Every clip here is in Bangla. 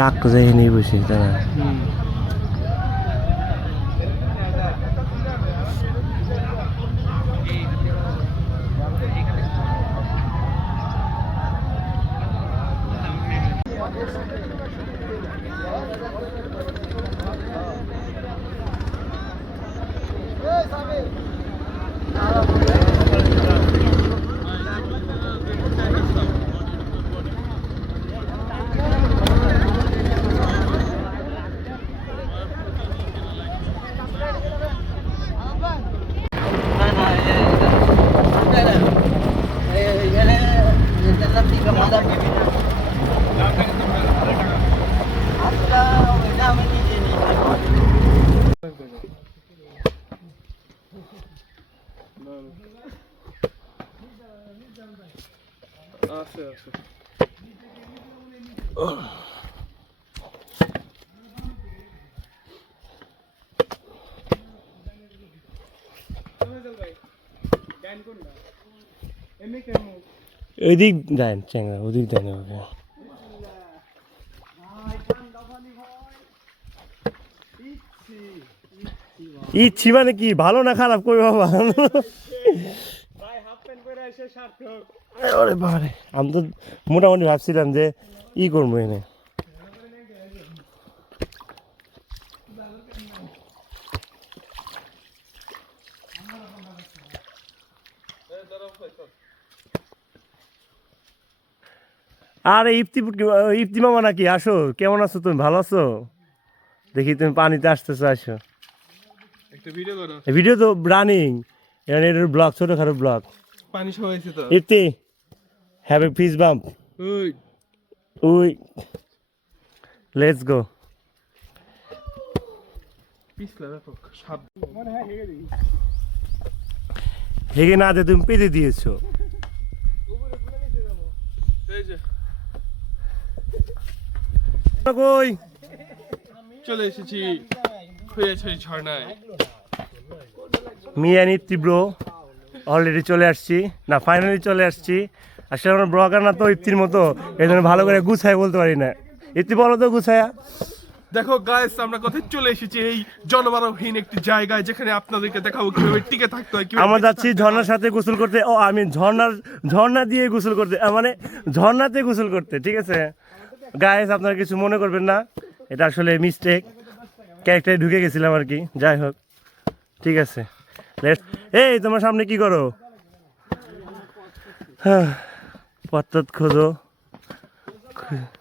কাকটা যাই নিয়ে বসে তারা ওইদিক দেন চ্যাংরা ওদিক দেন ইচ্ছি মানে কি ভালো না খারাপ কই বাবা আমি তো মোটামুটি ভাবছিলাম যে ই করবো এনে আরে ইফতি মামা নাকি আসো কেমন আছো তুমি ভালো আছো দেখি তুমি পানিতে আসতেছো আসো ভিডিও তো রানিং এর ব্লগ ছোটখাটো ব্লগ পানি সবাইছে তো ইফতি have a fist bump we let's go হেগে না দে তুমি পেতে দিয়েছো কই চলে এসেছি খুঁজেছি ঝর্ণায় me and Ifti bro already চলে আসছি না ফাইনালি চলে আসছি আসলে আমরা ব্লগার না তো ইফতির মতো এই জন্য ভালো করে গুছায় বলতে পারি না ইফতি বলো তো গুছায়া দেখো গাইস আমরা কোথায় চলে এসেছি এই জনমানবহীন একটি জায়গায় যেখানে আপনাদেরকে দেখাবো কিভাবে টিকে থাকতে হয় আমরা যাচ্ছি ঝর্ণার সাথে গোসল করতে ও আমি ঝর্ণা দিয়ে গোসল করতে মানে ঝর্ণাতে গোসল করতে ঠিক আছে গাইস আপনারা কিছু মনে করবেন না এটা আসলে মিস্টেক ক্যারেক্টারে ঢুকে গেছিলাম আর কি যাই হোক ঠিক আছে এই তোমার সামনে কি করো হ্যাঁ পথ খোঁজো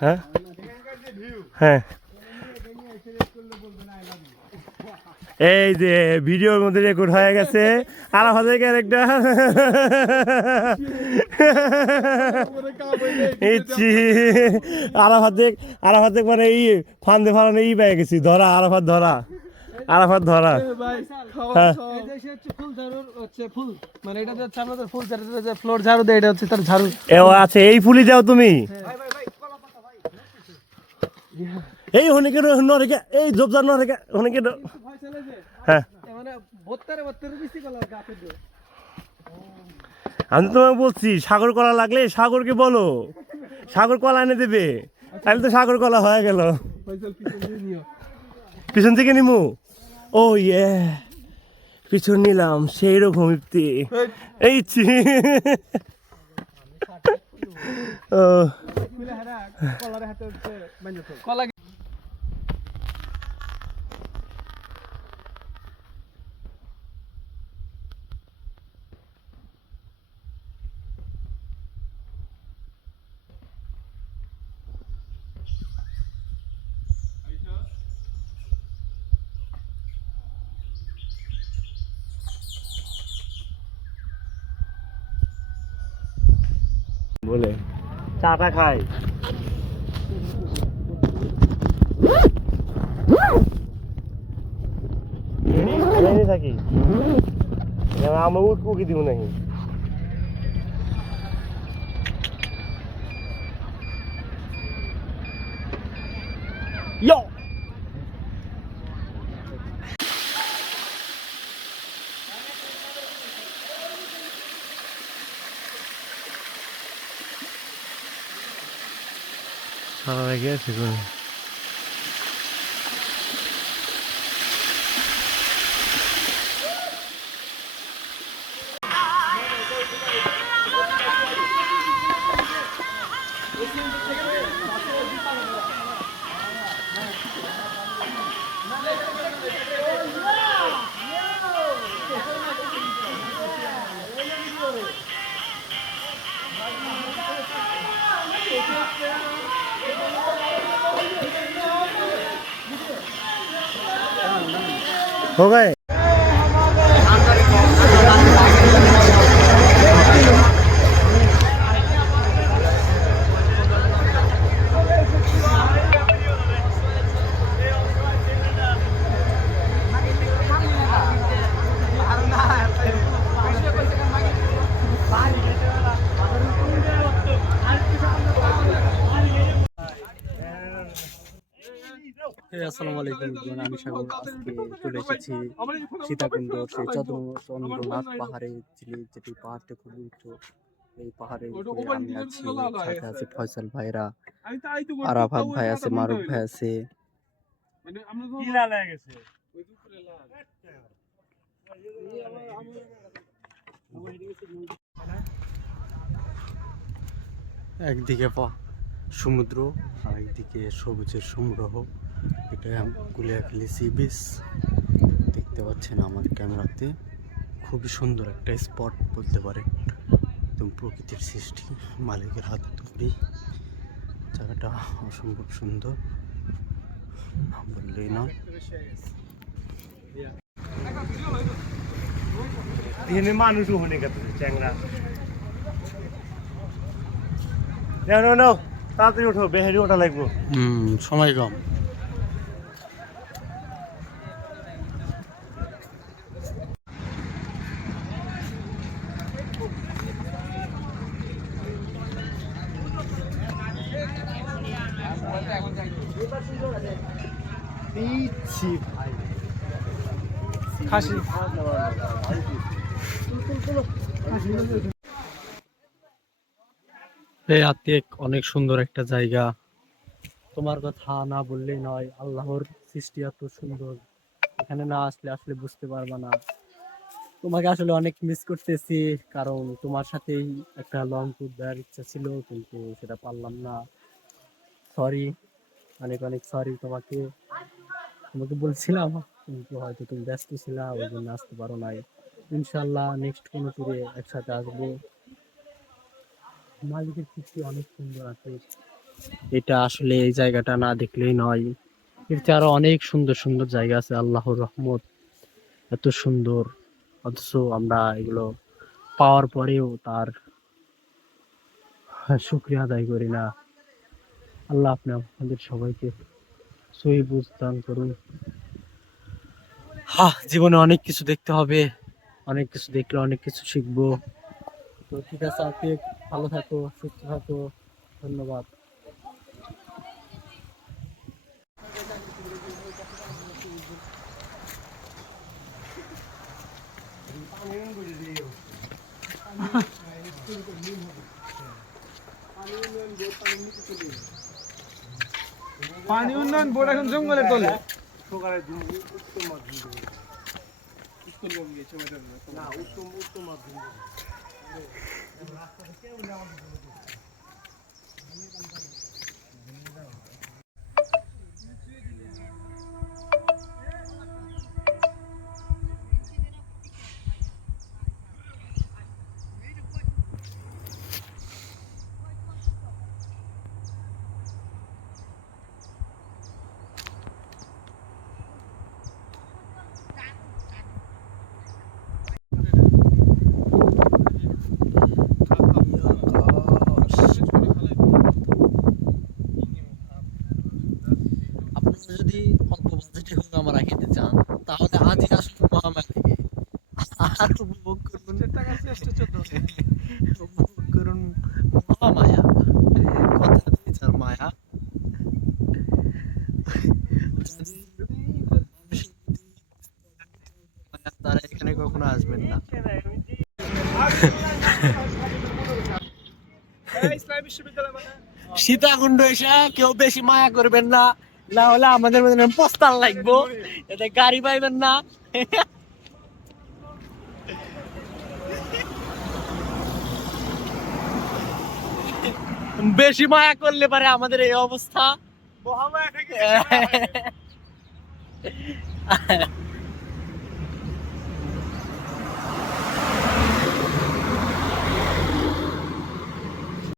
হ্যাঁ হ্যাঁ এই যে ভিডিওর মধ্যে রেকর্ড হয়ে গেছে আরাফাতের ক্যারেক্টার ইচ্ছি আরাফাতে মানে এই ফান্দে ফালানো ই পেয়ে গেছি ধরা আরাফাত ধরা হ্যাঁ আচ্ছা এই ফুলি যাও তুমি এই হনিকে নরেকে এই জবদার নরেকে হনিকে হ্যাঁ আমি তোমাকে বলছি সাগর কলা লাগলে সাগরকে বলো সাগর কলা এনে দেবে তাহলে তো সাগর কলা হয়ে গেল পিছন থেকে নিমু ও ইয়ে পিছন নিলাম সেই রকম ইফতি এই ও বলে চাটা খাই আমরা উকি দিব নাকি Yo! Salah lagi sih gue. हो गए আসসালামু আলাইকুম, আমি সাগর। আজকে চলে এসেছি সীতাকুণ্ড, সেই চন্দ্রনাথ পাহাড়ে, যেটি পাহাড়টা খুব উঁচু। এই পাহাড়ে আমি আছি, সাথে আছে ফয়সাল ভাইরা, আরাফাত ভাই আছে, মারুফ ভাই আছে। একদিকে সমুদ্র আর একদিকে সবুজের সংগ্রহ। এটা গুলিয়াখালী সি বিচ দেখতে পাচ্ছেন আমার ক্যামেরাতে। খুবই সুন্দর একটা স্পট বলতে পারেন, একদম প্রকৃতির সৃষ্টি, মালিকের হাত তৈরি। জায়গাটা অসম্ভব সুন্দর, না বললেই না। মানুষ ওখানে চ্যাংরা নাও তাড়াতাড়ি ওঠো, বেহারি ওঠা লাগবো। সময় কম। খাসি অনেক সুন্দর একটা জায়গা, তোমার কথা না বললেই নয়। আল্লাহর সৃষ্টি এত সুন্দর, এখানে না আসলে আসলে বুঝতে পারবা না। তোমাকে আসলে অনেক মিস করতেছি, কারণ তোমার সাথেই একটা লং ট্যুর দেওয়ার ইচ্ছা ছিল, কিন্তু সেটা পারলাম না। সরি, অনেক অনেক সরি। তোমাকে বলছিলাম, কিন্তু হয়তো তুমি ব্যস্ত ছিলা, ওই জন্য আসতে পারো নাই। ইনশাল্লাহ নেক্সট কোনো ট্যুরে একসাথে আসবো। মালিকের সৃষ্টি অনেক সুন্দর আছে, এটা আসলে এই জায়গাটা না দেখলেই নয়। এর চেয়ে আরো অনেক সুন্দর সুন্দর জায়গা আছে। আল্লাহর রহমত এত সুন্দর, অথচ আমরা এগুলো পাওয়ার পরেও তার শুকরিয়া আদায় করি না। আল্লাহ আপনি আমাদের সবাইকে সহি বুঝ দান করুন। জীবনে অনেক কিছু দেখতে হবে, অনেক কিছু দেখলে অনেক কিছু শিখবো। তো ঠিক আছে, আপনি ভালো থাকো, সুস্থ থাকো, ধন্যবাদ। পানি উন্নয়ন বোর্ড এখন জঙ্গলের তলে। আর উপভোগ করুন উপভোগ করুন মহামায়া, কথা দিয়েছে আর মায়া। তারা এখানে কখনো আসবেন না। সীতাকুণ্ড এসে কেউ বেশি মায়া করবেন না, না হলে আমাদের মধ্যে পোস্টার লাগবো, এতে গাড়ি পাইবেন না। বেশি মায়া করলে পারে আমাদের এই অবস্থা।